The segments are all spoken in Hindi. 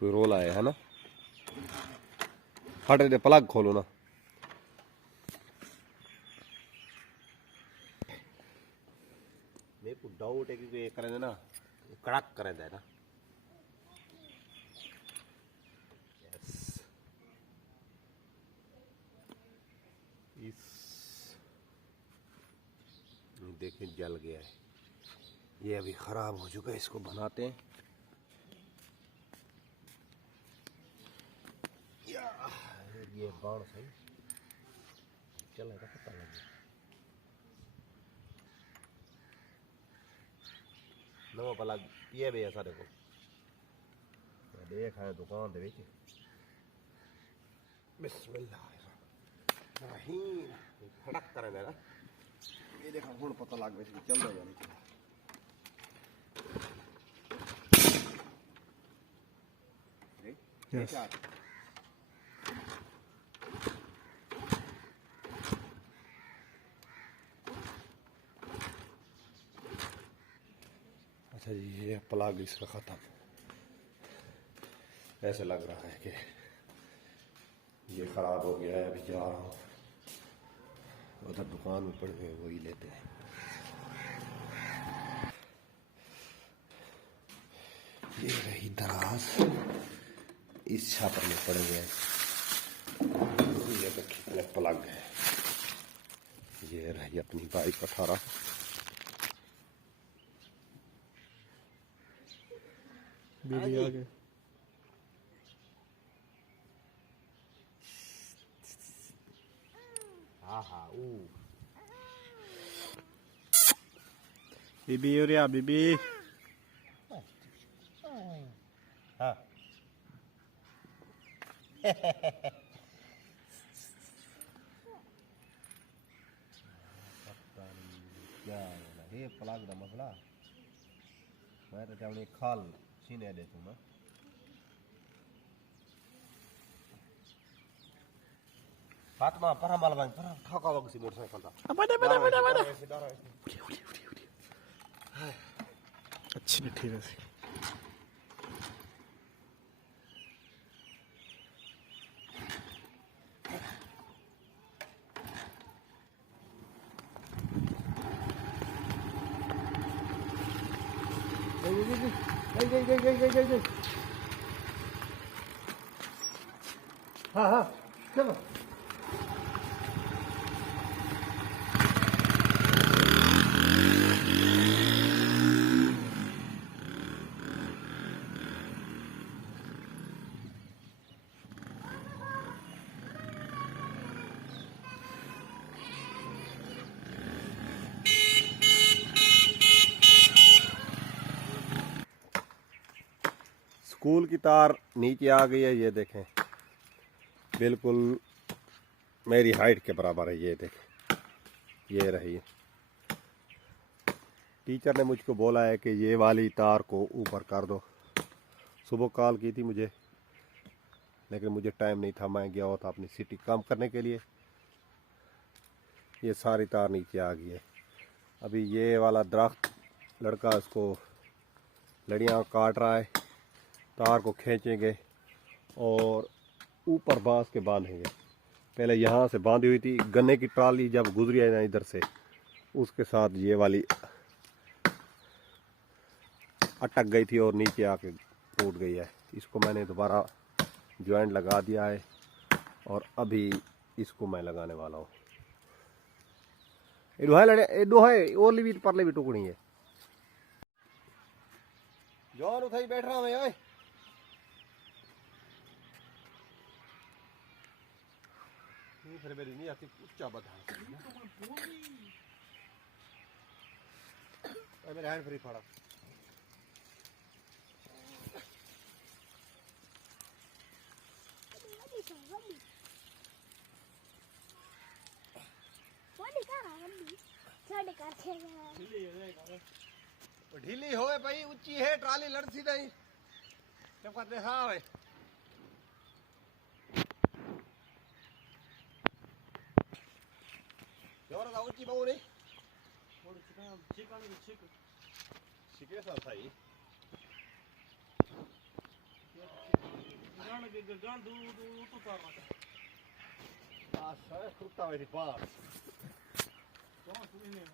कोई रोल आया है ना, हट दे, प्लग खोलो ना। मेरे को डाउट है कि ये करेंगे ना, कड़क करेंगे ना। इस देखें जल गया है, ये अभी खराब हो चुका है, इसको बनाते हैं। ये बाण सही चलेगा, पता लगे नवा पलग ये भी ऐसा देखो, देख है दुकान दे विच। बिस्मिल्लाहिर्रहमानिर्रहीम, खड़क करेंगे ना, ये देखो हुण पता लग गया चल रहा है नहीं। Yes. अच्छा जी, ये प्लग इसका ख़त्म। ऐसे लग रहा है कि ये ख़राब हो गया है। अभी जा रहा हूँ उधर दुकान में पड़ गए, वही लेते हैं। ये रही दराज, इस छापर में पड़ गए। ये तो कितने प्लग है। ये रही अपनी बाइक 18। बीबी आ गए। हाँ बीबी हो रहा, बीबी। हाँ क्या ये प्लग का मसला, मैं तो चाहूँ खाल सीने दे तू मैं। फातिमा पर हम मालूम पर ठोका वक्त सी मोटरसाइकिल का। बड़ा अच्छी नहीं थी वैसे। गई। हाँ चलो। स्कूल की तार नीचे आ गई है, ये देखें बिल्कुल मेरी हाइट के बराबर है। ये देखें, ये रही। टीचर ने मुझको बोला है कि ये वाली तार को ऊपर कर दो। सुबह कॉल की थी मुझे, लेकिन मुझे टाइम नहीं था, मैं गया हुआ था अपनी सिटी काम करने के लिए। ये सारी तार नीचे आ गई है। अभी ये वाला दरख्त लड़का इसको लड़ियाँ काट रहा है, तार को खींचेंगे और ऊपर बांस के बांधेंगे। पहले यहाँ से बांधी हुई थी, गन्ने की ट्राली जब गुजरी है ना इधर से, उसके साथ ये वाली अटक गई थी और नीचे आके टूट गई है। इसको मैंने दोबारा जॉइंट लगा दिया है और अभी इसको मैं लगाने वाला हूँ। और भी परले भी टुकड़ी है। जॉन उठाई बैठ रहा मैं। फिर मेरी नहीं आती ऊंचा बधा मेरे हैंड फ्री फाड़ा। ढीली होए भाई, ऊंची है ट्राली, लड़सी नहीं जब करते है। ਦਾ ਉੱਚੀ ਬਾਉ ਨਹੀਂ और चिकन चिक ਸਿਕੇ ਸਾ ਸਹੀ गान के गान दू दू तो तार ਆ ਸਾਰੇ ਖੁੱਟਾ ਵੇ ਬਾਹਰ कौन सुनी नहीं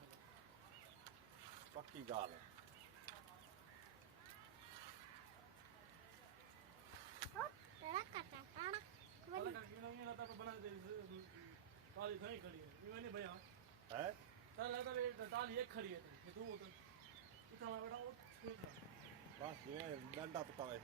ਪੱਕੀ ਗੱਲ ਹੈ वाला का ये लगता तो बना दे ताली नहीं खड़ी है ये नहीं भैया ਹੈ ताली लगता है ताली एक खड़ी है तू तो इतना बड़ा वो ਬਸ ਜਿਵੇਂ ਡੰਡਾ ਪਤਾ ਵੇ